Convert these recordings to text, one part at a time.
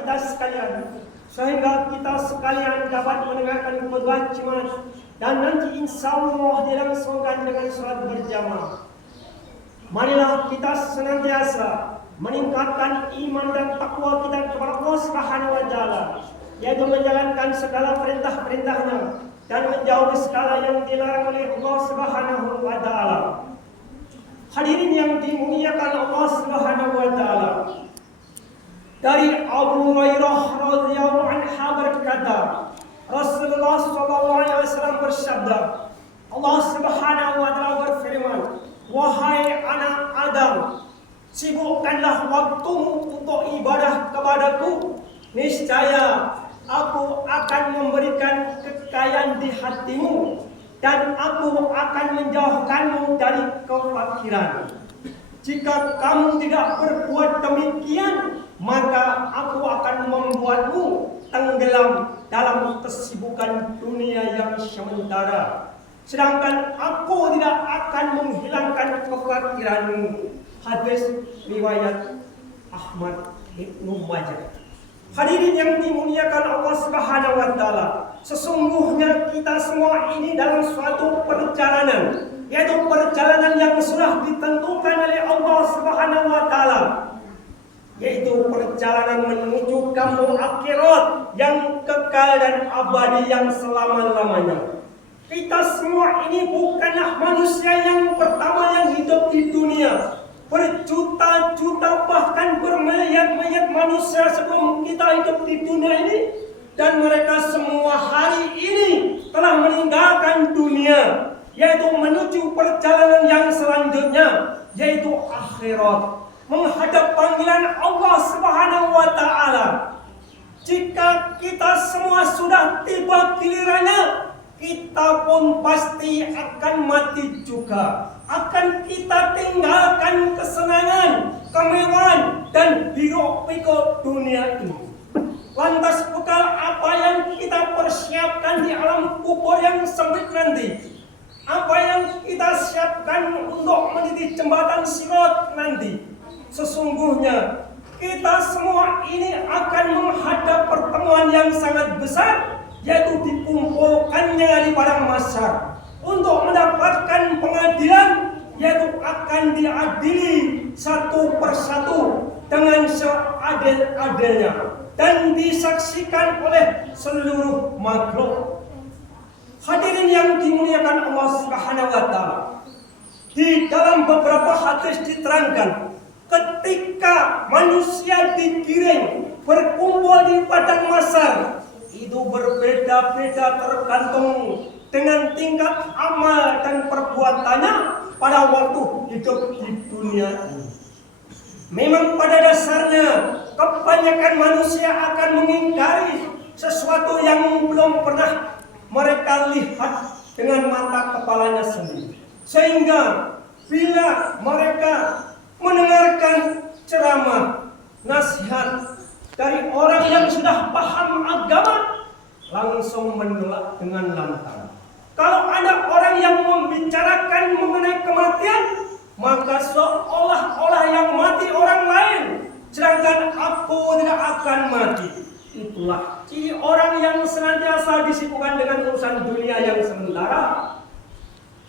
kita sekalian, sehingga kita sekalian dapat mendengarkan khutbah Jumat dan nanti insya Allah dilangsungkan dengan sholat berjamaah. Marilah kita senantiasa meningkatkan iman dan takwa kita kepada Allah Subhanahu wa Ta'ala, yaitu menjalankan segala perintah-perintahnya dan menjauhi segala yang dilarang oleh Allah Subhanahu wa Ta'ala. Hadirin yang dimuliakan Allah Subhanahu wa Ta'ala, dari Abu Hurairah radhiyallahu anhu berkata, Rasulullah sallallahu alaihi wasallam bersabda, Allah Subhanahu wa Ta'ala berfirman, wahai anak Adam, sibukkanlah waktumu untuk ibadah kepadaku, niscaya aku akan memberikan kekayaan di hatimu dan aku akan menjauhkanmu dari kefakiran. Jika kamu tidak berbuat demikian, maka aku akan membuatmu tenggelam dalam kesibukan dunia yang sementara, sedangkan aku tidak akan menghilangkan kefakiranmu. Hadis riwayat Ahmad Ibnu Majah. Hadirin yang dimuliakan Allah Subhanahu wa Ta'ala, sesungguhnya kita semua ini dalam suatu perjalanan, yaitu perjalanan yang sudah ditentukan oleh Allah Subhanahu wa Ta'ala, yaitu perjalanan menuju kampung akhirat yang kekal dan abadi yang selama-lamanya. Kita semua ini bukanlah manusia yang pertama yang hidup di dunia. Berjuta-juta bahkan bermiliar-miliar manusia sebelum kita hidup di dunia ini, dan mereka semua hari ini telah meninggalkan dunia, yaitu menuju perjalanan yang selanjutnya, yaitu akhirat, menghadap panggilan Allah Subhanahu wa Ta'ala. Jika kita semua sudah tiba gilirannya, kita pun pasti akan mati juga. Akan kita tinggalkan kesenangan, kemewahan, dan hiruk-pikuk dunia ini. Lantas bekal apa yang kita persiapkan di alam kubur yang sempit nanti? Apa yang kita siapkan untuk meniti jembatan sirat nanti? Sesungguhnya kita semua ini akan menghadap pertemuan yang sangat besar, yaitu dikumpulkannya di padang mahsyar untuk mendapatkan pengadilan, yaitu akan diadili satu persatu dengan seadil-adilnya dan disaksikan oleh seluruh makhluk. Hadirin yang dimuliakan Allah Subhanahu wa Ta'ala, di dalam beberapa hadis diterangkan, ketika manusia digiring berkumpul di padang mahsyar, itu berbeda-beda tergantung dengan tingkat amal dan perbuatannya pada waktu hidup di dunia ini. Memang pada dasarnya kebanyakan manusia akan mengingkari sesuatu yang belum pernah mereka lihat dengan mata kepalanya sendiri. Sehingga bila mereka mendengarkan ceramah, nasihat dari orang yang sudah paham agama, langsung menolak dengan lantang. Kalau ada orang yang membicarakan mengenai kematian, maka seolah-olah yang mati orang lain, sedangkan aku tidak akan mati. Itulah ciri orang yang senantiasa disibukkan dengan urusan dunia yang sementara.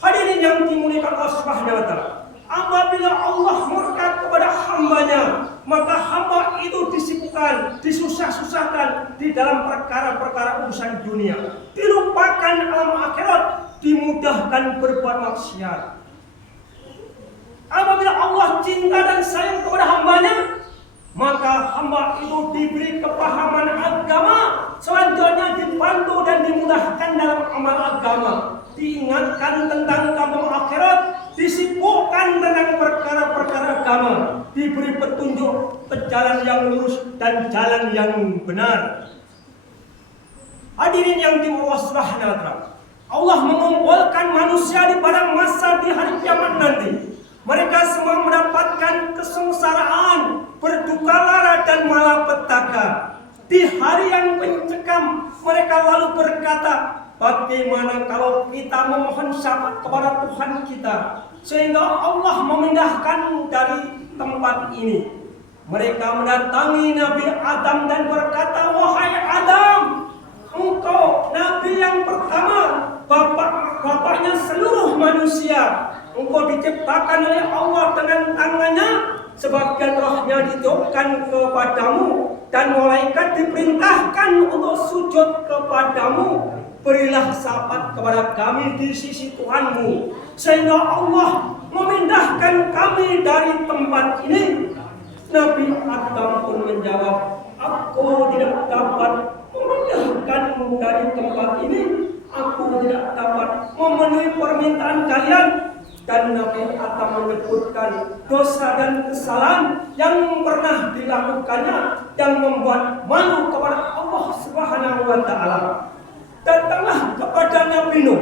Hadirin yang dimuliakan Allah Subhanahu wa Ta'ala, apabila Allah murka kepada hambanya, maka hamba itu disibukkan, disusah-susahkan di dalam perkara-perkara urusan dunia, dilupakan alam akhirat, dimudahkan berbuat maksiat. Apabila Allah cinta dan sayang kepada hambanya, maka hamba itu diberi kepahaman agama, selanjutnya dibantu dan dimudahkan dalam amal agama, diingatkan tentang kampung akhirat, disibukkan dengan perkara-perkara agama, diberi petunjuk ke jalan yang lurus dan jalan yang benar. Hadirin yang dimuliakan Allah, Allah mengumpulkan manusia di padang mahsyar di hari kiamat nanti. Mereka semua mendapatkan kesengsaraan, berduka lara dan malapetaka. Di hari yang mencekam, mereka lalu berkata, bagaimana kalau kita memohon syafaat kepada Tuhan kita, sehingga Allah memindahkan dari tempat ini. Mereka mendatangi Nabi Adam dan berkata, "Wahai Adam, engkau Nabi yang pertama, bapaknya seluruh manusia. Engkau diciptakan oleh Allah dengan tangannya, sebagian rohnya ditiupkan kepadamu, dan malaikat diperintahkan untuk sujud kepadamu. Berilah syafaat kepada kami di sisi Tuhanmu, sehingga Allah memindahkan kami dari tempat ini." Nabi Adam pun menjawab, "Aku tidak dapat memindahkanmu dari tempat ini. Aku tidak dapat memenuhi permintaan kalian." Dan Nabi Adam menyebutkan dosa dan kesalahan yang pernah dilakukannya yang membuat malu kepada Allah Subhanahu wa Ta'ala. Datanglah kepada Nabi Nuh,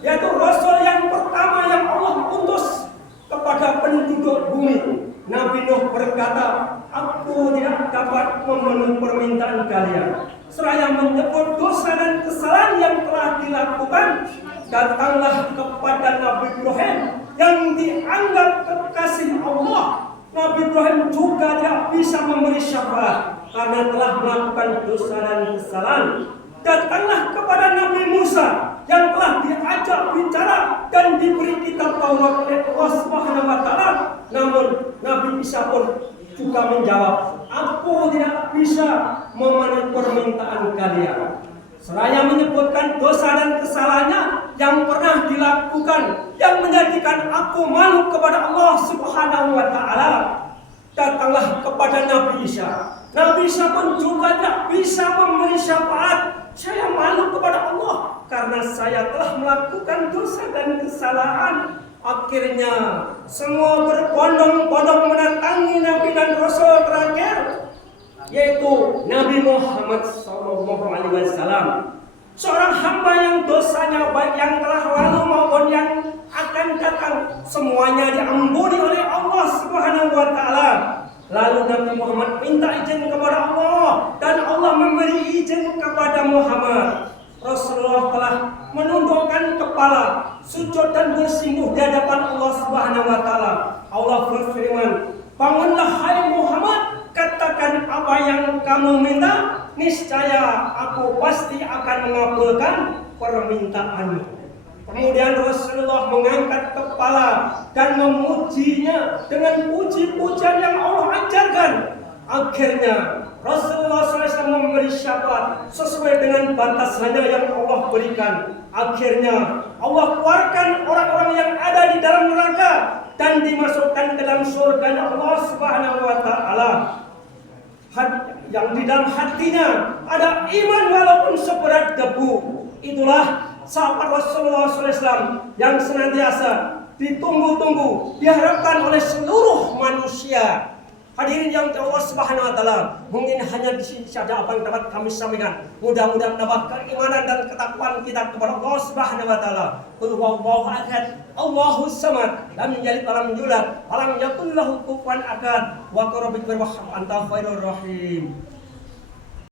yaitu Rasul yang pertama yang Allah utus kepada penduduk bumi. Nabi Nuh berkata, "Aku tidak dapat memenuhi permintaan kalian." Seraya menyebut dosa dan kesalahan yang telah dilakukan, datanglah kepada Nabi Ibrahim yang dianggap kekasih Allah. Nabi Ibrahim juga tidak bisa memberi syafaat karena telah melakukan dosa dan kesalahan. Datanglah kepada Nabi Musa yang telah diajak bicara dan diberi kitab Taurat oleh Allah Subhanahu wa Ta'ala. Namun Nabi Isa pun juga menjawab, "Aku tidak bisa memenuhi permintaan kalian." Seraya menyebutkan dosa dan kesalahannya yang pernah dilakukan yang menjadikan aku malu kepada Allah Subhanahu wa Ta'ala. Datanglah kepada Nabi Isa. Nabi Isa pun juga tidak bisa memberi syafaat. "Saya malu kepada Allah karena saya telah melakukan dosa dan kesalahan." Akhirnya semua berbondong-bondong mendatangi Nabi dan Rasul terakhir, yaitu Nabi Muhammad SAW, seorang hamba yang dosanya baik yang telah lalu maupun yang akan datang semuanya diampuni oleh Allah Subhanahu wa Ta'ala. Lalu Nabi Muhammad minta izin kepada Allah dan Allah memberi izin kepada Muhammad. Rasulullah telah menundukkan kepala, sujud dan bersungguh di hadapan Allah Subhanahu wa Ta'ala. Allah berfirman, "Bangunlah hai Muhammad, katakan apa yang kamu minta, niscaya aku pasti akan mengabulkan permintaanmu." Kemudian Rasulullah mengangkat kepala dan memujinya dengan puji-pujian yang Allah ajarkan. Akhirnya Rasulullah SAW memberi syafaat sesuai dengan batasannya yang Allah berikan. Akhirnya Allah keluarkan orang-orang yang ada di dalam neraka dan dimasukkan ke dalam surga Allah Subhanahu wa Ta'ala. Yang di dalam hatinya ada iman walaupun seberat debu. Itulah sahabat Rasulullah SAW yang senantiasa ditunggu-tunggu, diharapkan oleh seluruh manusia. Hadirin yang Allah Subhanahu wa Ta'ala, mungkin hanya di sini saja apa yang dapat kami sampaikan. Mudah-mudahan menambah keimanan dan ketakwaan kita kepada Allah Subhanahu wa Ta'ala. Qul huwallahu ahad, Allahus samad, lam yalid wa lam yulad, wa lam yakul lahu kufuwan ahad. Wa qul rabbi anta khairur rahim.